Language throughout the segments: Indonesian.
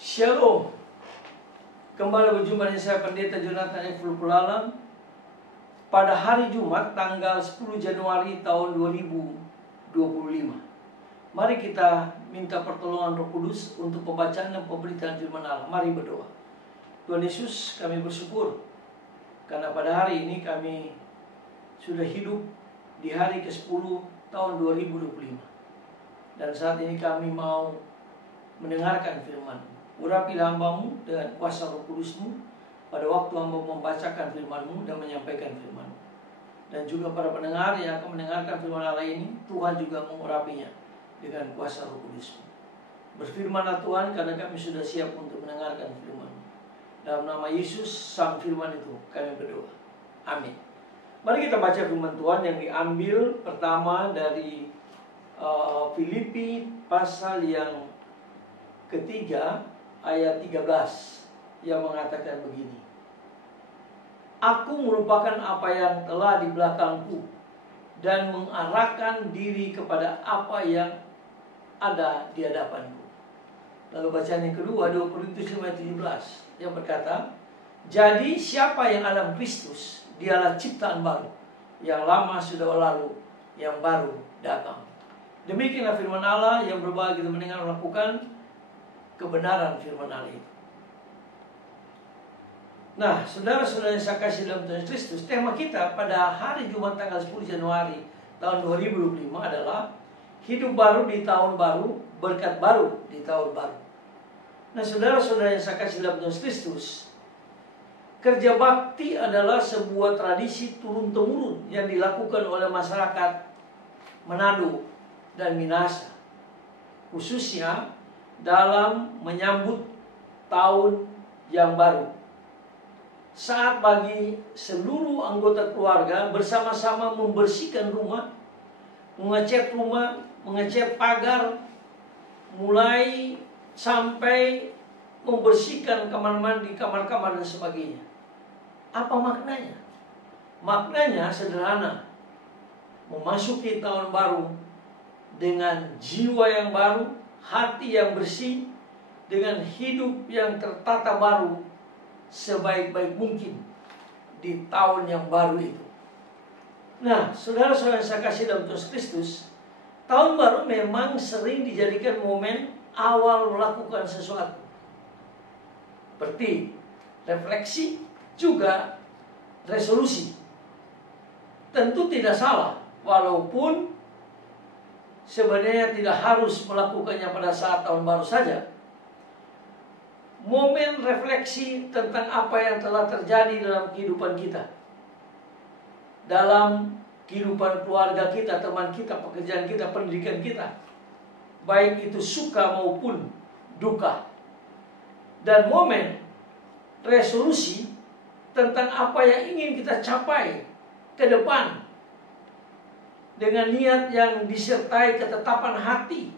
Shalom. Kembali berjumpa dengan saya Pendeta Jonathan F. Kulalam pada hari Jumat tanggal 10 Januari tahun 2025. Mari kita minta pertolongan Roh Kudus untuk pembacaan dan pemberitaan firman Allah. Mari berdoa. Tuhan Yesus, kami bersyukur karena pada hari ini kami sudah hidup di hari ke-10 tahun 2025. Dan saat ini kami mau mendengarkan firman. Urapilah hamba-Mu dengan kuasa Roh Kudus-Mu pada waktu hamba membacakan firman-Mu dan menyampaikan firman-Mu. Dan juga para pendengar yang akan mendengarkan firman Allah ini, Tuhan juga mengurapinya dengan kuasa Roh Kudus-Mu. Berfirmanlah Tuhan, karena kami sudah siap untuk mendengarkan firman-Mu. Dalam nama Yesus, Sang Firman itu, kami berdoa. Amin. Mari kita baca firman Tuhan yang diambil pertama dari Filipi pasal yang ketiga ayat 13 yang mengatakan begini. Aku melupakan apa yang telah di belakangku dan mengarahkan diri kepada apa yang ada di hadapanku. Lalu bacaan yang kedua 2 Korintus 5:17 yang berkata, jadi siapa yang dalam Kristus, dialah ciptaan baru, yang lama sudah berlalu, yang baru datang. Demikianlah firman Allah yang berbahagia kita mendengar dan melakukan kebenaran firman Allah itu. Nah, saudara-saudara yang saya kasih dalam Tuhan Kristus, tema kita pada hari Jumat tanggal 10 Januari tahun 2025 adalah hidup baru di tahun baru, berkat baru di tahun baru. Nah, saudara-saudara yang saya kasih dalam Tuhan Kristus, kerja bakti adalah sebuah tradisi turun-temurun yang dilakukan oleh masyarakat Manado dan Minahasa, khususnya dalam menyambut tahun yang baru. Saat bagi seluruh anggota keluarga bersama-sama membersihkan rumah, mengecat pagar, mulai sampai membersihkan kamar mandi, kamar-kamar dan sebagainya. Apa maknanya? Maknanya sederhana. Memasuki tahun baru dengan jiwa yang baru, hati yang bersih, dengan hidup yang tertata baru sebaik-baik mungkin di tahun yang baru itu. Nah, saudara-saudara yang saya kasih dalam Tuhan Kristus, tahun baru memang sering dijadikan momen awal melakukan sesuatu. Seperti refleksi, juga resolusi. Tentu tidak salah, walaupun sebenarnya tidak harus melakukannya pada saat tahun baru saja. Momen refleksi tentang apa yang telah terjadi dalam kehidupan kita, dalam kehidupan keluarga kita, teman kita, pekerjaan kita, pendidikan kita, baik itu suka maupun duka. Dan momen resolusi tentang apa yang ingin kita capai ke depan, dengan niat yang disertai ketetapan hati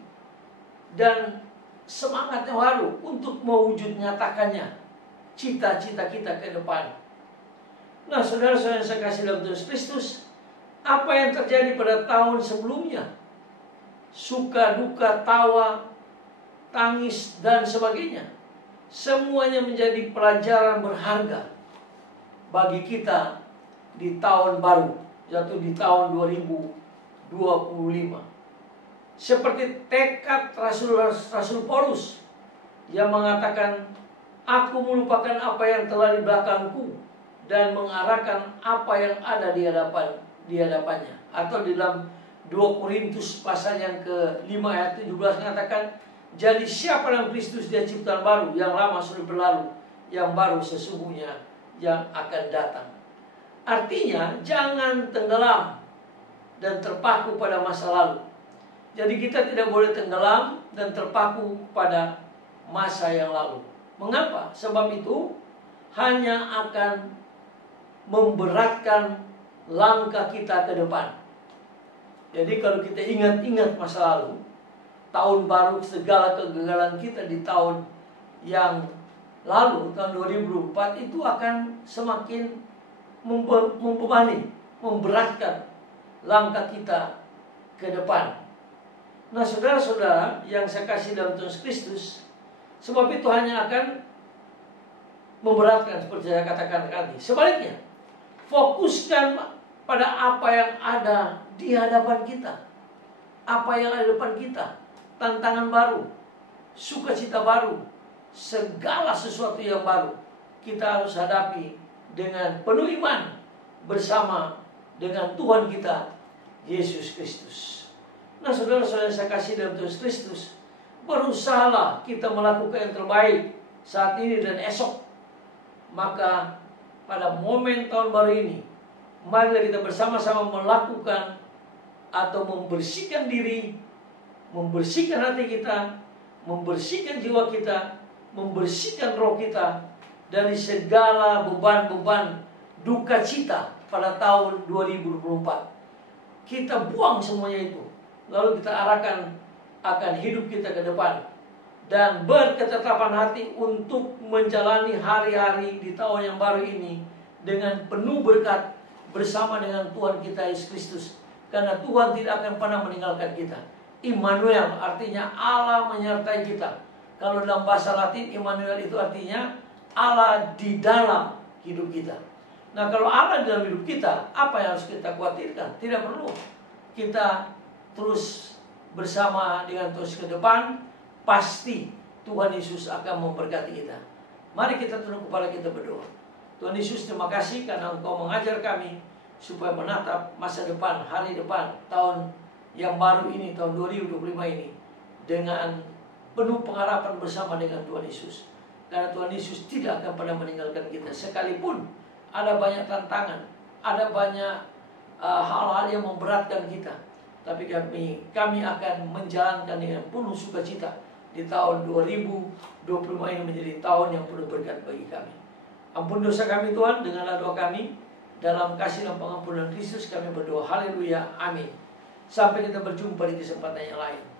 dan semangat yang baru untuk mewujud nyatakannya cita-cita kita ke depan. Nah, saudara-saudara yang saya kasih dalam Tuhan Kristus, apa yang terjadi pada tahun sebelumnya, suka, duka, tawa, tangis, dan sebagainya, semuanya menjadi pelajaran berharga bagi kita di tahun baru, yaitu di tahun 2025. Seperti tekad Rasul Paulus yang mengatakan, aku melupakan apa yang telah di belakangku dan mengarahkan apa yang ada di hadapannya. Atau di dalam 2 Korintus pasal yang ke-5 ayat 17 mengatakan, jadi siapa dalam Kristus, dia ciptaan baru, yang lama sudah berlalu, yang baru sesungguhnya yang akan datang. Artinya jangan tenggelam dan terpaku pada masa lalu. Jadi kita tidak boleh tenggelam dan terpaku pada masa yang lalu. Mengapa? Sebab itu hanya akan memberatkan langkah kita ke depan. Jadi kalau kita ingat-ingat masa lalu, tahun baru, segala kegagalan kita di tahun yang lalu, tahun 2004, itu akan semakin membebani, memberatkan langkah kita ke depan. Nah, saudara-saudara yang saya kasih dalam Tuhan Kristus, Sebab itu hanya akan memberatkan seperti saya katakan tadi. Sebaliknya, fokuskan pada apa yang ada di hadapan kita. Apa yang ada di depan kita. Tantangan baru, sukacita baru, segala sesuatu yang baru kita harus hadapi dengan penuh iman bersama dengan Tuhan kita Yesus Kristus. Nah, saudara-saudara saya kasih dalam Tuhan Kristus, berusahalah kita melakukan yang terbaik saat ini dan esok. Maka pada momen tahun baru ini, mari kita bersama-sama melakukan atau membersihkan diri, membersihkan hati kita, membersihkan jiwa kita, membersihkan roh kita dari segala beban-beban duka cita pada tahun 2024. Kita buang semuanya itu, lalu kita arahkan akan hidup kita ke depan dan berketetapan hati untuk menjalani hari-hari di tahun yang baru ini dengan penuh berkat bersama dengan Tuhan kita Yesus Kristus. Karena Tuhan tidak akan pernah meninggalkan kita. Immanuel artinya Allah menyertai kita. Kalau dalam bahasa Latin, Immanuel itu artinya Allah di dalam hidup kita. Nah, kalau Allah di dalam hidup kita, apa yang harus kita khawatirkan? Tidak perlu. Kita terus bersama dengan terus ke depan, pasti Tuhan Yesus akan memberkati kita. Mari kita tunduk kepala kita berdoa. Tuhan Yesus, terima kasih karena Engkau mengajar kami supaya menatap masa depan, hari depan, tahun yang baru ini, tahun 2025 ini, dengan penuh pengharapan bersama dengan Tuhan Yesus. Karena Tuhan Yesus tidak akan pernah meninggalkan kita. Sekalipun ada banyak tantangan, ada banyak hal-hal yang memberatkan kita, tapi kami akan menjalankan dengan penuh sukacita di tahun 2025 ini menjadi tahun yang penuh berkat bagi kami. Ampun dosa kami Tuhan, dengarlah doa kami. Dalam kasih dan pengampunan Kristus kami berdoa. Haleluya, amin. Sampai kita berjumpa di kesempatan yang lain.